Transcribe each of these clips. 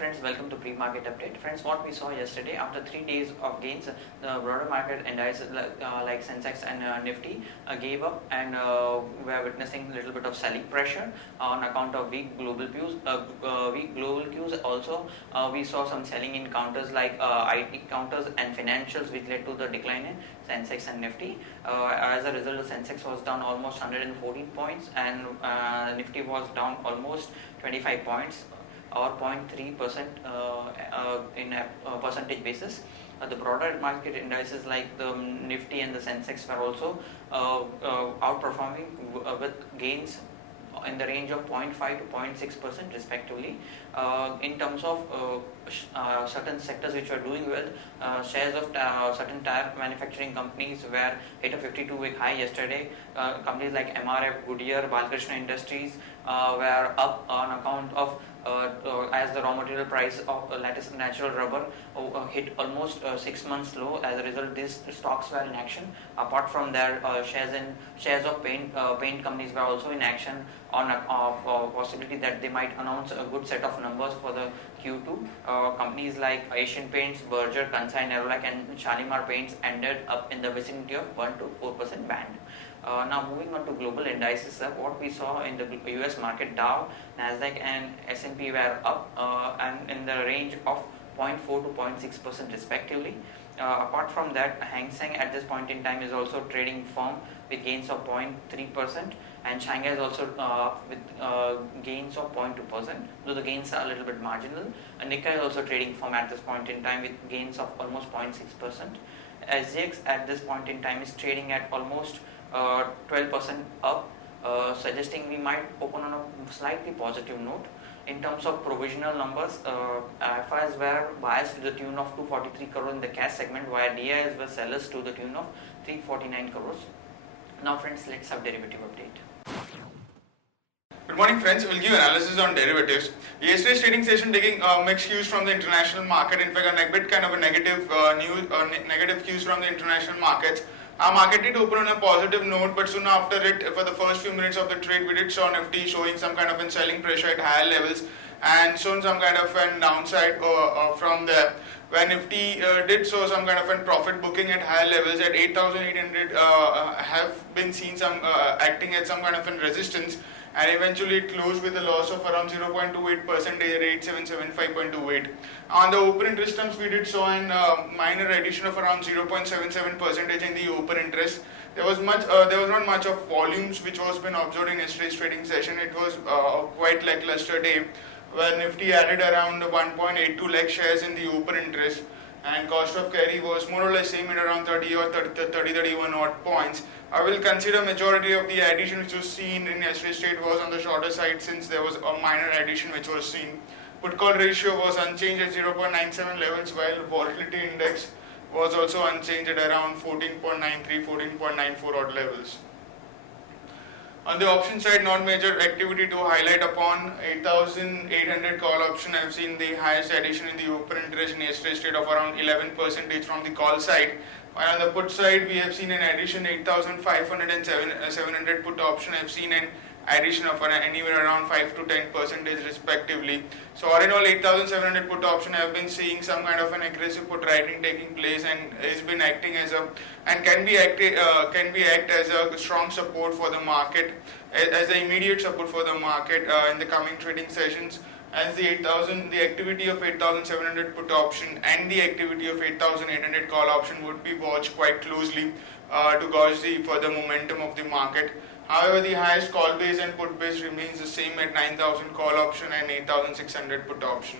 friends, welcome to pre-market update. Friends, what we saw yesterday after 3 days of gains, the broader market indices like Sensex and Nifty gave up, and we are witnessing a little bit of selling pressure on account of weak global cues. Also, we saw some selling in counters like IT counters and financials, which led to the decline in Sensex and Nifty. As a result, the Sensex was down almost 114 points, and Nifty was down almost 25 points, or 0.3% in a percentage basis. The broader market indices like the Nifty and the Sensex were also outperforming with gains in the range of 0.5 to 0.6% respectively. In terms of certain sectors which were doing well, shares of certain tire manufacturing companies were hit a 52-week high yesterday. Companies like MRF, Goodyear, Balkrishna Industries were up on account of as the raw material price of lattice natural rubber hit almost 6 months low. As a result, these stocks were in action. Apart from their shares of paint companies were also in action on a possibility that they might announce a good set of numbers for the Q2. Companies like Asian Paints, Berger, Kansai Nerolac and Shalimar Paints ended up in the vicinity of 1 to 4% band. Now moving on to global indices, what we saw in the US market, Dow, Nasdaq and S&P were up and in the range of 0.4 to 0.6% respectively. Apart from that, Hang Seng at this point in time is also trading firm with gains of 0.3%, and Shanghai is also with gains of 0.2%, though the gains are a little bit marginal. Nikkei is also trading firm at this point in time with gains of almost 0.6%. SGX at this point in time is trading at almost 12% up, suggesting we might open on a slightly positive note. In terms of provisional numbers, FIs were biased to the tune of 243 crores in the cash segment, while DIs were sellers to the tune of 349 crores. Now friends, let's have derivative update. Good morning friends, we'll give analysis on derivatives. Yesterday's trading session taking mixed cues from the international market. In fact, a bit kind of a negative negative cues from the international markets. Our market did open on a positive note, but soon after it, for the first few minutes of the trade, we did saw Nifty showing some kind of a selling pressure at higher levels and shown some kind of a downside from there. Where Nifty did show some kind of a profit booking at higher levels at 8,800, have been seen some acting as some kind of a resistance, and eventually it closed with a loss of around 0.28% at 8775.28. On the open interest terms, we did saw a minor addition of around 0.77% in the open interest. There was not much of volumes which was been observed in yesterday's trading session. It was quite lackluster day, where Nifty added around 1.82 lakh shares in the open interest, and cost of carry was more or less same at around 31 odd points. I will consider majority of the addition which was seen in yesterday's trade was on the shorter side, since there was a minor addition which was seen. Put call ratio was unchanged at 0.97 levels, while volatility index was also unchanged at around 14.93, 14.94 odd levels. On the option side, non-major activity to highlight upon 8,800 call option. I've seen the highest addition in the open interest in yesterday's trade of around 11% from the call side. While on the put side, we have seen an addition 8,500 and 700 put option. I've seen an addition of anywhere around 5 to 10% respectively. So all in all, 8,700 put option have been seeing some kind of an aggressive put writing taking place, and has been acting as a and can be act as a strong support for the market, as the immediate support for the market in the coming trading sessions, as the activity of 8,700 put option and the activity of 8,800 call option would be watched quite closely to gauge the further momentum of the market. However, the highest call base and put base remains the same at 9,000 call option and 8,600 put option.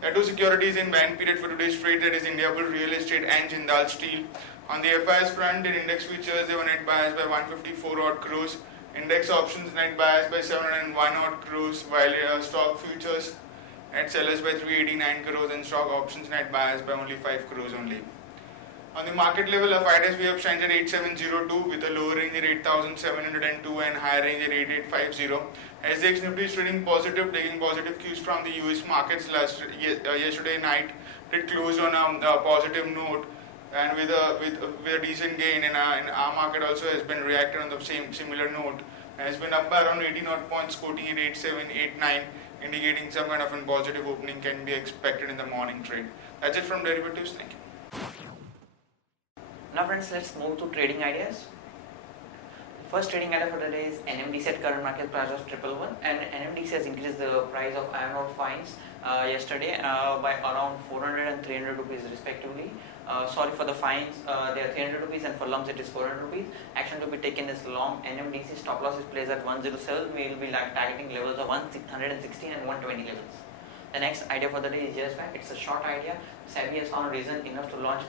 There are two securities in ban period for today's trade, that is Indiabulls Real Estate and Jindal Steel. On the FIs front, in index futures, they were net biased by 154 odd crores. Index options net biased by 701 odd crores, while stock futures net sellers by 389 crores and stock options net biased by only 5 crores only. On the market level, FIDs we have stands at 8702 with a lower range at 8702 and higher range at 8850. SGX Nifty is trading positive, taking positive cues from the US markets. Yesterday night it closed on a positive note, and with a decent gain, and our market also has been reacted on the similar note, and has been up by around 18 odd points, quoting at 8789. indicating some kind of a positive opening can be expected in the morning trade. That's it from derivatives. Thank you. Now friends, let's move to trading ideas. First trading idea for the day is NMDC at current market price of 111, and NMDC has increased the price of iron ore fines yesterday by around 400 and 300 rupees respectively. Sorry for the fines, they are 300 rupees, and for lumps it is 400 rupees. Action to be taken is long. NMDC stop loss is placed at 107. We will be targeting levels of 116 and 120 levels. The next idea for the day is Yes Bank. It's a short idea. SEBI has found reason enough to launch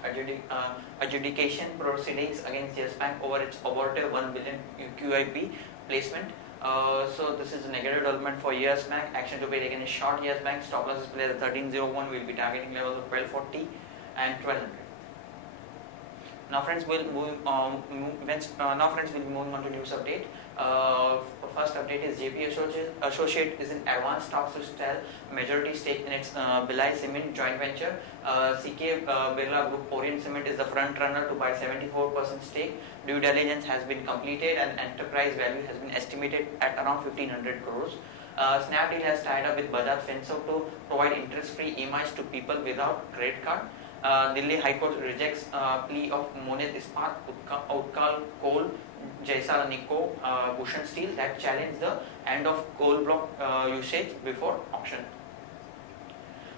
adjudication proceedings against Yes Bank over its aborted 1 billion QIP placement. So this is a negative development for Yes Bank. Action to be taken is short Yes Bank. Stop loss is placed at 1301. We will be targeting levels of 1240 and 1200. Now friends, we'll move on to news update. First update is JP Associate is in advanced talks to sell majority stake in its Billai Cement joint venture. CK Birla Group Orient Cement is the front runner to buy 74% stake. Due diligence has been completed and enterprise value has been estimated at around 1500 crores. Snapdeal has tied up with Bajaj Finserv to provide interest-free EMIs to people without credit card. Delhi High Court rejects plea of Monit Ispat, Utkal Coal, Jaisal Nico, Bhushan Steel that challenge the end of coal block usage before auction.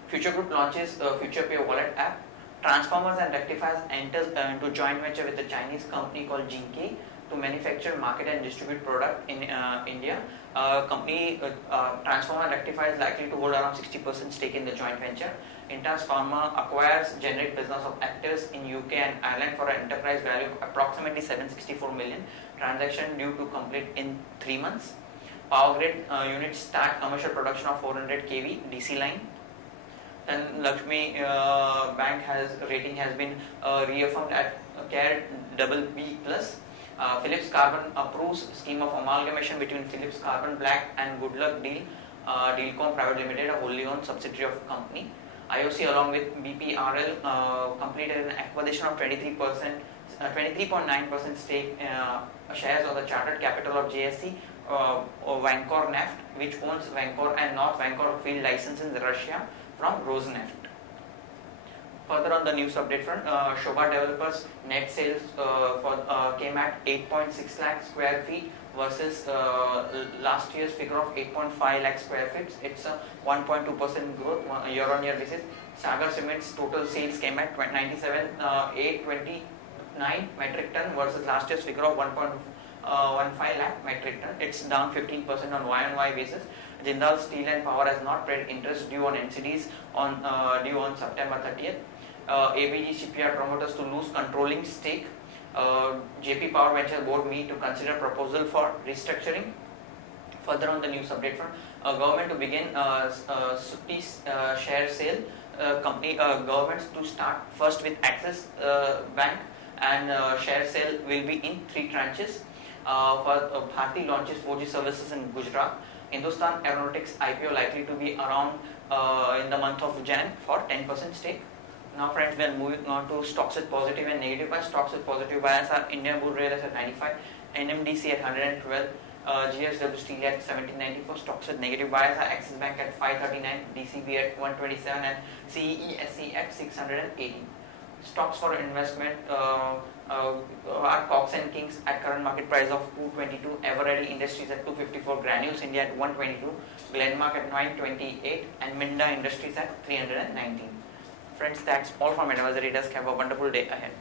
Future Group launches Future Pay wallet app. Transformers and Rectifiers enters into joint venture with a Chinese company called Jinke to manufacture, market and distribute product in India. Transformer and Rectifier is likely to hold around 60% stake in the joint venture. Intas Pharma acquires generic business of actors in UK and Ireland for an enterprise value of approximately 764 million. Transaction due to complete in 3 months. Power Grid units start commercial production of 400 kV DC line. Then Lakshmi Bank rating has been reaffirmed at CARE BB+. Philips Carbon approves scheme of amalgamation between Philips Carbon Black and Goodluck Dealcom Private Limited, a wholly owned subsidiary of the company. IOC along with BPRL completed an acquisition of 23.9% stake shares of the chartered capital of JSC Vankor Neft, which owns Vankor and North Vankor field license in Russia from Rosneft. Further on the news update front, Shobha Developers net sales came at 8.6 lakh square feet versus last year's figure of 8.5 lakh square feet. It's a 1.2% growth year-on-year basis. Sagar Cement's total sales came at 97,829 metric ton versus last year's figure of 1.15 lakh metric ton. It's down 15% on Y-on-Y basis. Jindal Steel and Power has not paid interest due on NCDs due on September 30th. ABG Shipyard promoters to lose controlling stake. JP Power Venture Board meet to consider proposal for restructuring. Further on the news update front, government to begin SUPI share sale. Governments to start first with Axis Bank, and share sale will be in 3 tranches. Bharti launches 4G services in Gujarat. Hindustan Aeronautics IPO likely to be around in the month of Jan for 10% stake. Now friends, we are moving on to stocks with positive and negative bias. Stocks with positive bias are Indian Bull Railways at 95, NMDC at 112, GSW Steel at 1794. Stocks with negative bias are Axis Bank at 539, DCB at 127 and CESC at 618. Stocks for investment are Cox and Kings at current market price of 222, Eveready Industries at 254, Granules India at 122, Glenmark at 928 and Minda Industries at 319. Friends, that's all from Advisory Desk. Have a wonderful day ahead.